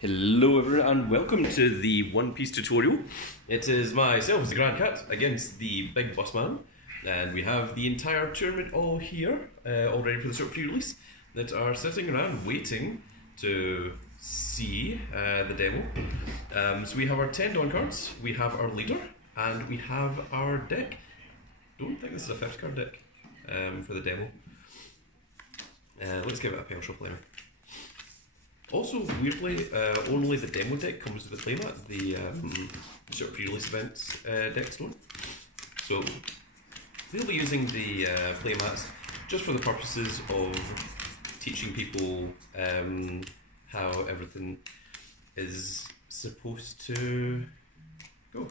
Hello everyone and welcome to the One Piece tutorial. It is myself as the Grand Cat against the Big Boss Man, and we have the entire tournament all here, all ready for the sort of pre-release, that are sitting around waiting to see the demo. So we have our 10 Dawn cards, we have our leader, and we have our deck. Don't think this is a 50 card deck for the demo. Let's give it a pearl shuffle anyway. Also, weirdly, only the demo deck comes with the playmat, the sort of pre-release events decks don't. So, we'll be using the playmats just for the purposes of teaching people how everything is supposed to go.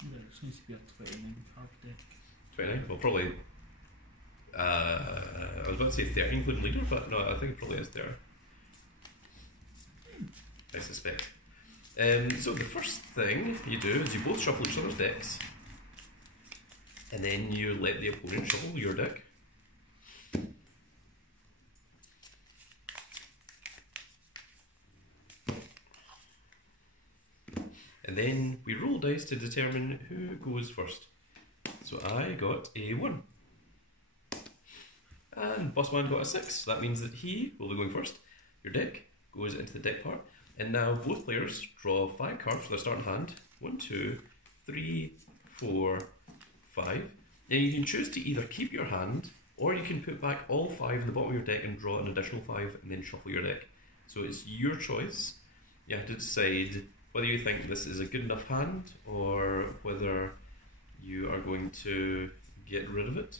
Yeah, it seems to be a 29 card deck. 29? Well, probably. I was about to say 30 including leader, but no, I think it probably is 30. I suspect. So the first thing you do is you both shuffle each other's decks, and then you let the opponent shuffle your deck. And then we roll dice to determine who goes first. So I got a 1. And Bossman got a 6, so that means that he will be going first. Your deck goes into the deck part. And now both players draw 5 cards for their starting hand. 1, 2, 3, 4, 5. Now you can choose to either keep your hand, or you can put back all 5 in the bottom of your deck and draw an additional 5 and then shuffle your deck. So it's your choice. You have to decide whether you think this is a good enough hand or whether you are going to get rid of it.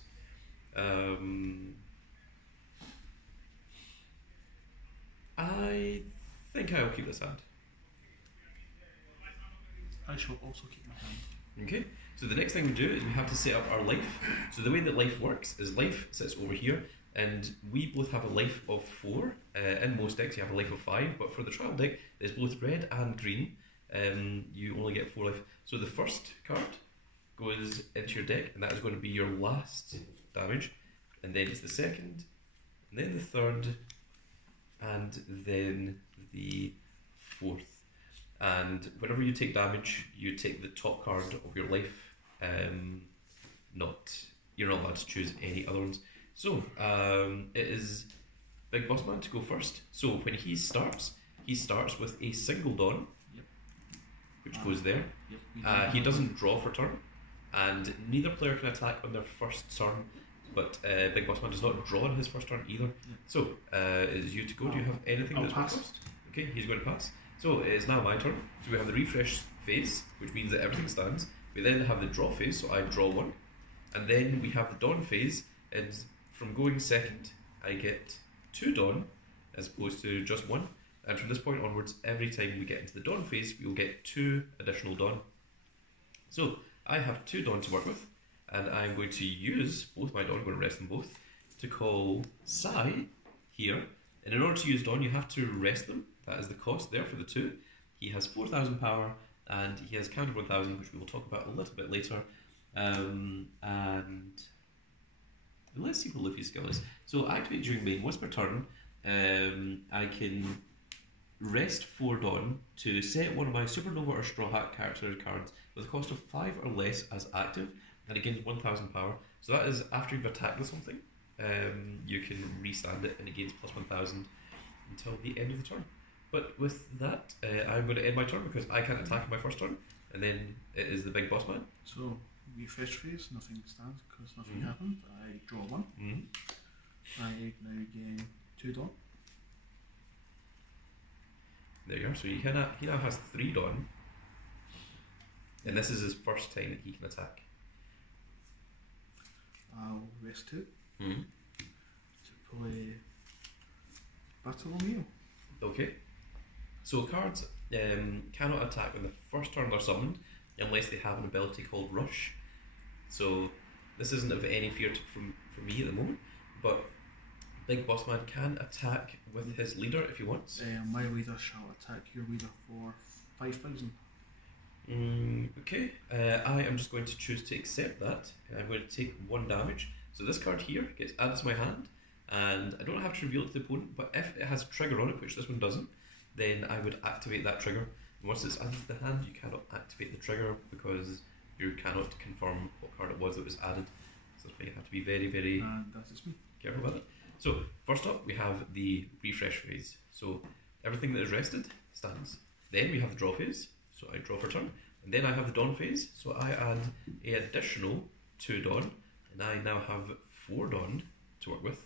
I think I'll keep this hand. I shall also keep my hand. Okay, so the next thing we do is we have to set up our life. So the way that life works is life sits over here, and we both have a life of 4. In most decks you have a life of 5, but for the trial deck there's both red and green. You only get 4 life. So the first card goes into your deck, and that is going to be your last damage, and then it's the second, and then the third, and then the 4th. And whenever you take damage, you take the top card of your life. You're not allowed to choose any other ones. So it is Big Boss Man to go first. So when he starts with a single Dawn, which goes there. He doesn't draw for turn, and neither player can attack on their first turn. But Big Boss Man does not draw on his first turn either. So it is you to go. Do you have anything that's passed? Okay, he's going to pass. So it is now my turn. So we have the refresh phase, which means that everything stands. We then have the draw phase, so I draw 1. And then we have the Dawn phase, and from going second, I get 2 Dawn, as opposed to just 1. And from this point onwards, every time we get into the Dawn phase, we will get 2 additional Dawn. So I have 2 Dawn to work with, and I'm going to use both my Dawn, I'm going to rest them both, to call Sai here. And in order to use Dawn, you have to rest them. That is the cost there for the 2. He has 4,000 power, and he has counter 1,000, which we will talk about a little bit later. And let's see what Luffy's skill is. So activate during main. Once per turn, I can rest 4 Dawn to set one of my Supernova or Straw Hat character cards with a cost of 5 or less as active, and it gains 1,000 power. So that is after you've attacked with something, you can restand it and it gains plus 1,000 until the end of the turn. But with that, I'm going to end my turn because I can't attack in my first turn, and then it is the Big Boss Man. So, refresh phase, nothing stands because nothing happened. I draw 1. I now gain 2 Dawn. There you are. So he now has 3 Dawn, and this is his first time that he can attack. I'll rest 2 to play Battle O'Neill. Okay. So cards cannot attack when the first turn they're summoned unless they have an ability called Rush. So this isn't of any fear for me at the moment, but Big Boss Man can attack with his leader if he wants. My leader shall attack your leader for 5,000. Okay, I am just going to choose to accept that. I'm going to take 1 damage. So this card here gets added to my hand, and I don't have to reveal it to the opponent, but if it has a trigger on it, which this one doesn't, then I would activate that trigger. And once it's added to the hand, you cannot activate the trigger because you cannot confirm what card it was that was added. So that's why you have to be very, very careful about it. So first up, we have the refresh phase. So everything that is rested stands. Then we have the draw phase. So I draw for turn. And then I have the dawn phase. So I add an additional 2 dawn. And I now have 4 dawn to work with,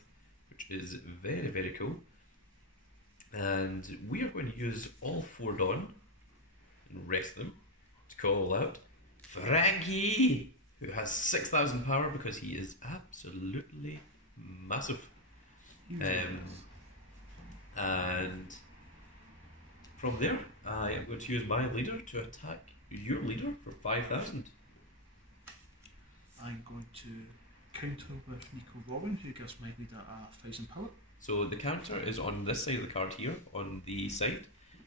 which is very, very cool. And we are going to use all 4 dawn and rest them to call out Frankie, who has 6,000 power because he is absolutely massive. And from there, I am going to use my leader to attack your leader for 5,000. I'm going to counter with Nico Robin, who gives my leader 1,000 power. So the counter is on this side of the card here, on the side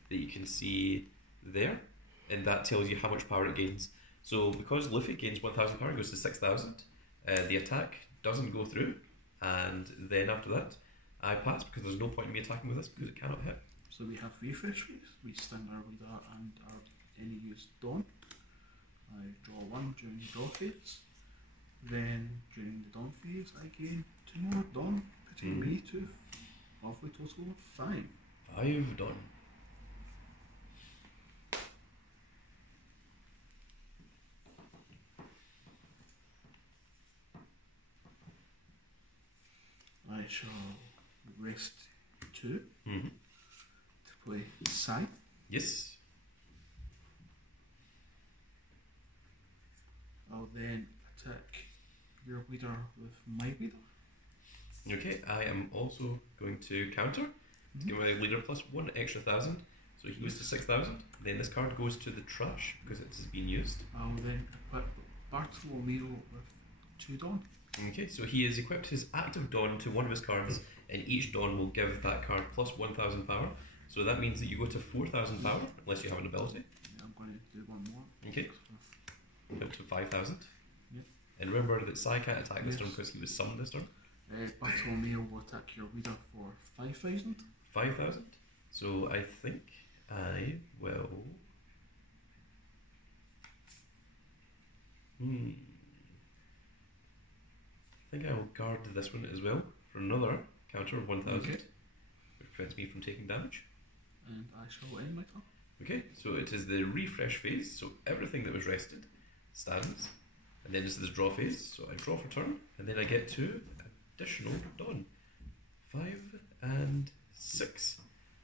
that you can see there, and that tells you how much power it gains. So because Luffy gains 1,000 power, it goes to 6,000. The attack doesn't go through, and then after that, I pass because there's no point in me attacking with this because it cannot hit. So we have refresh phase. We stand our leader and our enemy use dawn. I draw 1 during the draw phase. Then during the dawn phase, I gain 2 more dawn, putting me to roughly total of 5. 5 dawn. I shall rest 2 to play Sai. Yes. I'll then attack your leader with my leader. Okay, I am also going to counter to give my leader plus 1 extra 1,000. So he goes to 6,000. Then this card goes to the trash because it has been used. I'll then equip Bartolomeo with 2 dawn. Okay, so he has equipped his active dawn to one of his cards, and each dawn will give that card plus 1,000 power. So that means that you go to 4,000 power, unless you have an ability. Yeah, I'm going to do 1 more. Okay. Up to 5,000. Yeah. And remember that Sai can't attack this turn because he was summoned this turn. Bartolomeo will attack your leader for 5,000. 5,000. So I think I will. I think I will guard this one as well for another counter of 1,000, which prevents me from taking damage. And I shall end my turn. Okay, so it is the refresh phase, so everything that was rested stands. And then this is the draw phase, so I draw for turn, and then I get 2 additional dawn. 5 and 6.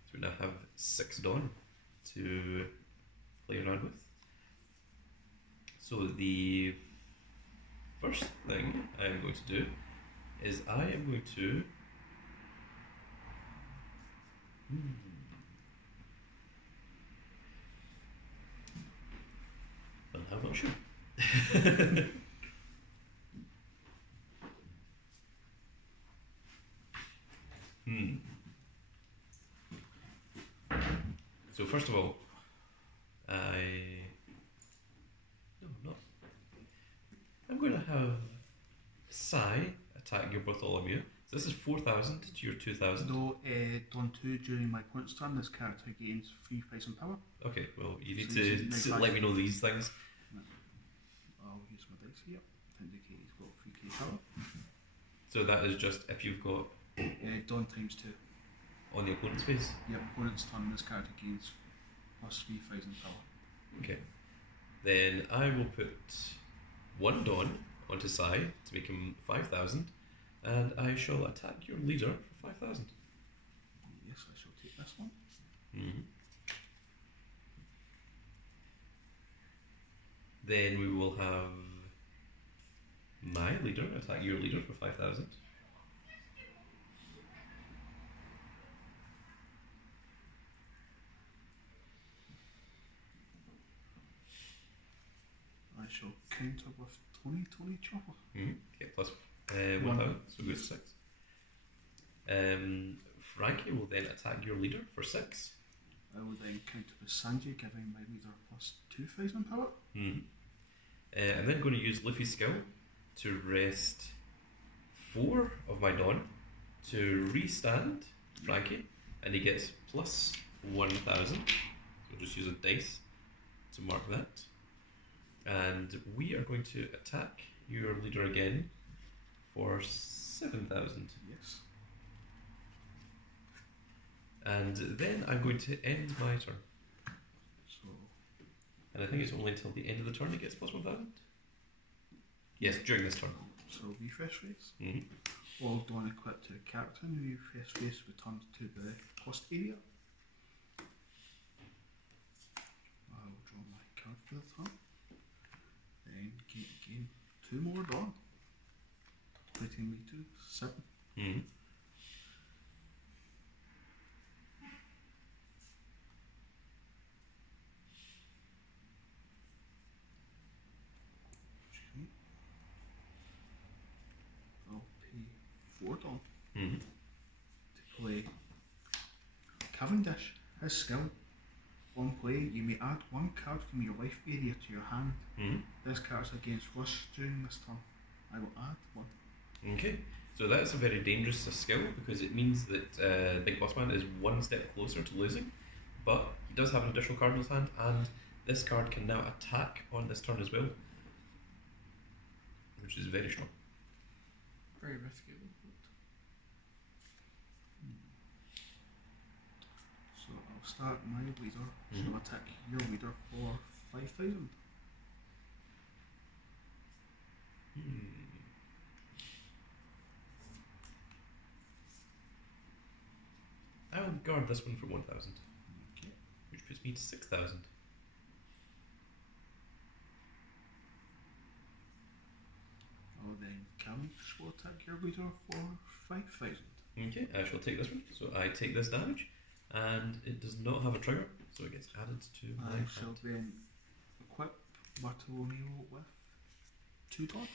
So we now have 6 dawn to play around with. So the first thing I am going to do is I am going to well, I'm not sure. So first of all, I'm going to have Sai attack your Bartholomew. So this is 4,000 to your 2,000. No, dawn 2 during my opponent's turn, this character gains 3,000 power. Okay, well you need to let me know these things. I'll use my dice here to indicate he's got 3k power. So that is just if you've got dawn times 2. On the opponent's phase? Yeah, opponent's turn, this character gains plus 3,000 power. Okay. Then I will put 1 dawn onto Sai to make him 5,000, and I shall attack your leader for 5,000. Yes, I shall take this one. Then we will have my leader attack your leader for 5,000. I shall counter with 20 chopper. Okay, plus 1,000, so goes to 6. Frankie will then attack your leader for 6. I will then counter with Sanji, giving my leader plus 2,000 power. I'm then going to use Luffy's skill to rest 4 of my dawn to restand Frankie, and he gets plus 1,000. So we'll just use a dice to mark that. And we are going to attack your leader again for 7,000. Yes. And then I'm going to end my turn. So, And I think it's only until the end of the turn it gets plus 1,000. Yes, during this turn. so refresh race. Mm-hmm. All dawn equipped to a character and refresh race returned to the cost area. I will draw my card for the turn. Then gain 2 more dawn. Putting me to 7. Mm-hmm. I'll pay 4 dawn Mm-hmm. to play Cavendish. His skill. On play, you may add 1 card from your life area to your hand. Mm-hmm. This card is against rush during this turn. I will add 1. Okay, so that's a very dangerous skill because it means that Big Boss Man is 1 step closer to losing, but he does have an additional card in his hand, and this card can now attack on this turn as well, which is very strong. Very risky. So I'll start my leader. Shall attack your leader for 5,000. I will guard this one for 1,000, Okay. which puts me to 6,000. I'll then Cavendish will attack your leader for 5,000. Okay, I shall take this one. So I take this damage, and it does not have a trigger, so it gets added to my I shall hand. then equip Bartolomeo with 2 dawn,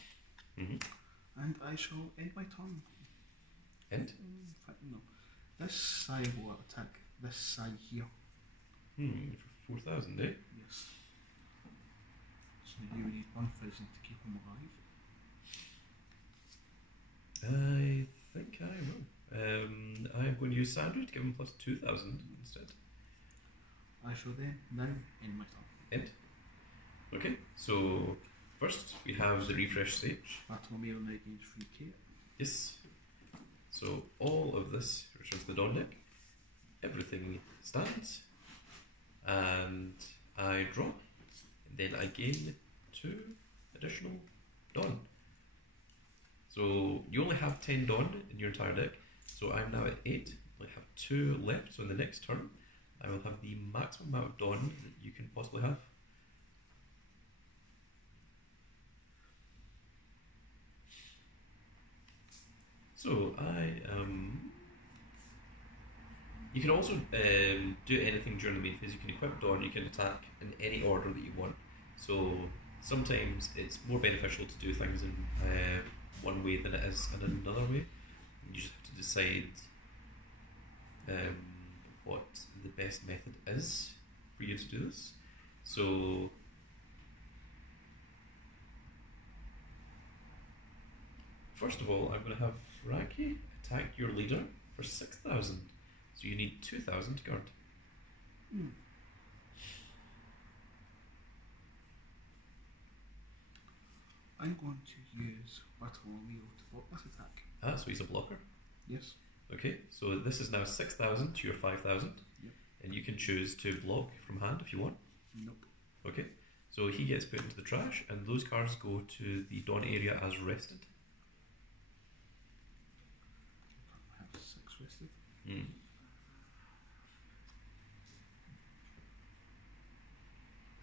and I shall end my turn. End? In fact, no. This side will attack this side here. For 4,000, eh? Yes. So you need 1,000 to keep him alive. I think I will. I am going to use Sandra to give him plus 2,000 instead. I shall then now end my turn. End. Okay, so first we have the refresh stage. Bartolomeo now gains 3k. Yes. So all of this returns to the Dawn deck. Everything stands. And I draw. And then I gain 2 additional Dawn. So you only have 10 Dawn in your entire deck. So I'm now at 8. I have 2 left. So in the next turn, I will have the maximum amount of Dawn that you can possibly have. So you can also do anything during the main phase. You can equip Dawn, you can attack in any order that you want. So sometimes it's more beneficial to do things in one way than it is in another way. You just have to decide what the best method is for you to do this. So first of all, I'm going to have Frankie attack your leader for 6,000. So you need 2,000 to guard. I'm going to use Bartolomeo to block this attack. Ah, so he's a blocker. Yes. Okay, so this is now 6,000 to your 5,000. Yep. And you can choose to block from hand if you want. Nope. Okay, so he gets put into the trash, and those cards go to the Dawn area as rested. I have 6 rested.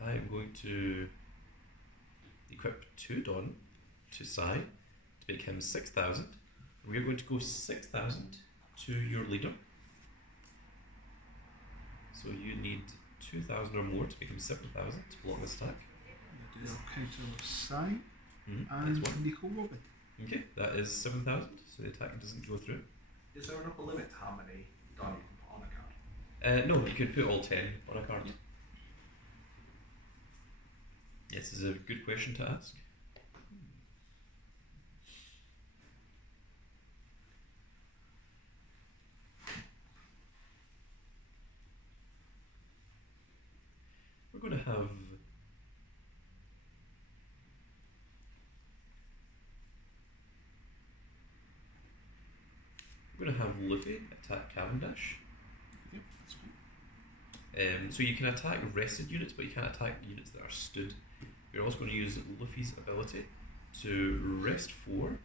I am going to equip 2 Dawn to Sai to make him 6,000. We are going to go 6,000 to your leader. So you need 2,000 or more to make him 7,000 to block this attack. I do a counter with Sai That's and one. Nico Robin. Okay, that is 7,000, so the attack doesn't go through. Is there an upper limit to how many Dawn you can put on a card? No, you could put all 10 on a card. Yeah. Yes, this is a good question to ask. have Luffy attack Cavendish. Yep, that's fine. So you can attack rested units, but you can't attack units that are stood. You're also going to use Luffy's ability to rest 4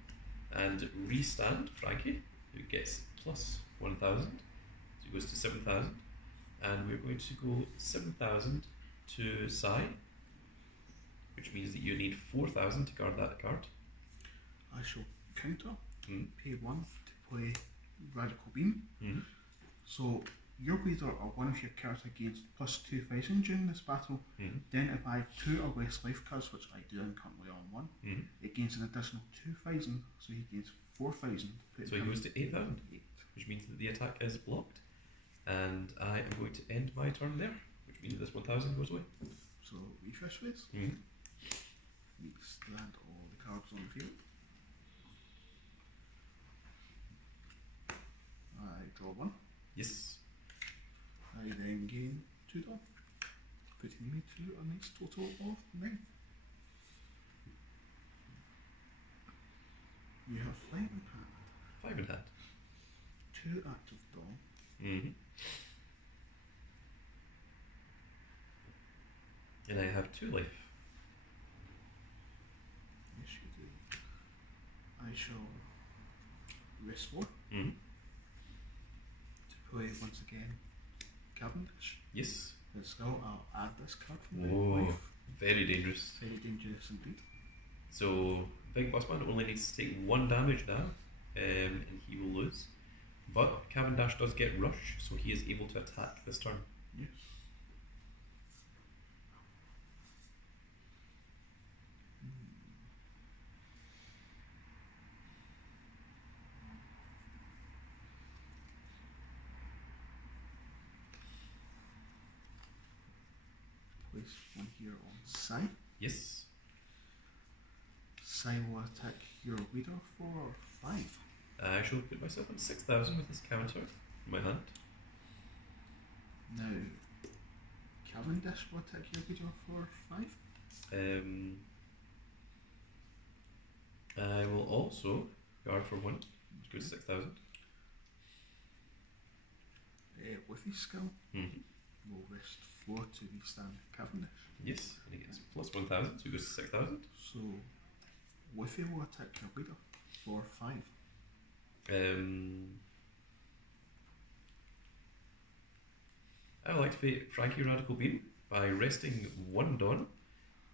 and restand Frankie, who gets plus 1,000. So it goes to 7,000. And we're going to go 7,000 to Sai, which means that you need 4,000 to guard that card. I shall counter, Mm. pay 1 to play Radical Beam. Mm. So your leader or one of your cards gains plus 2,000 during this battle. Mm. Then if I have 2 or less life cards, which I do, I'm currently on 1, Mm. it gains an additional 2,000, so he gains 4,000. So he goes to 8,000, 8. which means that the attack is blocked. And I am going to end my turn there, which means this 1,000 goes away. So refresh phase. Mm. We stand all the cards on the field. I draw 1. Yes. I then gain 2 down, putting me to a nice total of 9. You have 5 in hand, 5 in hand. 2 active dawn, Mm-hmm. And I have 2 life. yes you do. I shall rest 4 Mm-hmm. to play once again Cavendish. Yes. Let's go, I'll add this card from Oh, my life. very dangerous. Very dangerous indeed. So Big Boss Man only needs to take 1 damage now, and he will lose. But Cavendish does get rush, so he is able to attack this turn. Yes. Place 1 here on Sai. Yes. Sai will attack your leader for 5. I shall put myself on 6,000 with this counter in my hand. Now, Cavendish will attack your leader for 5. I will also guard for 1, which goes to 6,000. With his skill, Mm-hmm. will rest 4 to withstand Cavendish. Yes, and he gets plus 1,000, so he goes to 6,000. So, Whiffy will attack your leader for 5. I will activate Frankie Radical Beam by resting 1 Dawn.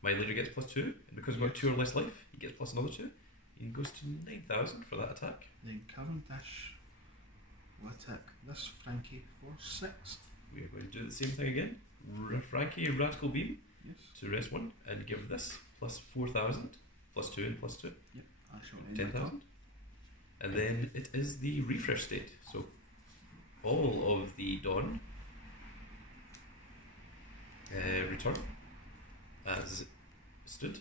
My leader gets plus 2, and because we've got 2 or less life, he gets plus another 2. He goes to 9,000 for that attack. Then Cavendish will attack this Frankie for 6. We are going to do the same thing again. Frankie Radical Beam Yes. to rest 1 and give this plus 4,000, plus 2 and plus 2, Yep. I shall end my 10,000. And then it is the refresh state. So all of the Dawn return as stood.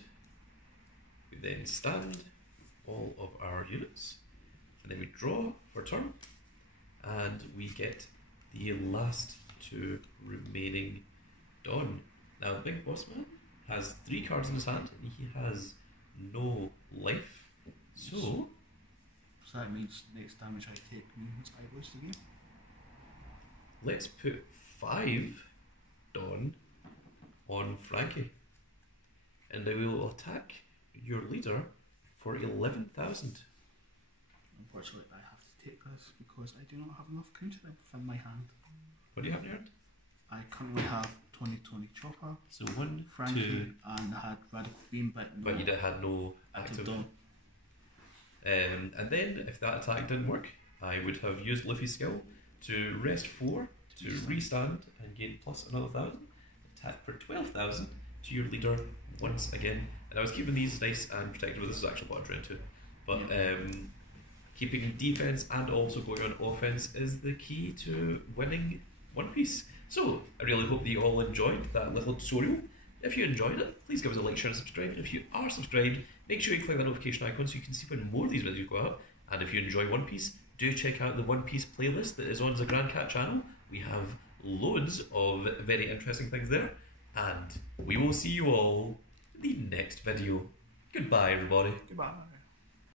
We then stand all of our units, and then we draw for turn, and we get the last 2 remaining Dawn. Now, Big Boss Man has 3 cards in his hand, and he has no life. So So that means next damage I take means I lose the game. let's put 5 Dawn on Frankie, and I will attack your leader for 11,000. Unfortunately, I have to take this because I do not have enough counter within my hand. What do you have in your hand? I currently have 2020 Chopper, So 1, Frankie, 2, and I had Radical Beam, but no but you had no active active. Dawn. And then, if that attack didn't work, I would have used Luffy's skill to rest 4, to restand and gain plus another 1,000, attack for 12,000 to your leader once again. And I was keeping these nice and protected, but this is actually what I'm trying to. But keeping defense and also going on offense is the key to winning One Piece. So, I really hope that you all enjoyed that little tutorial. If you enjoyed it, please give us a like, share and subscribe. And if you are subscribed, make sure you click that notification icon so you can see when more of these videos go out. And if you enjoy One Piece, do check out the One Piece playlist that is on the Grand Cat channel. We have loads of very interesting things there. and we will see you all in the next video. Goodbye, everybody. Goodbye.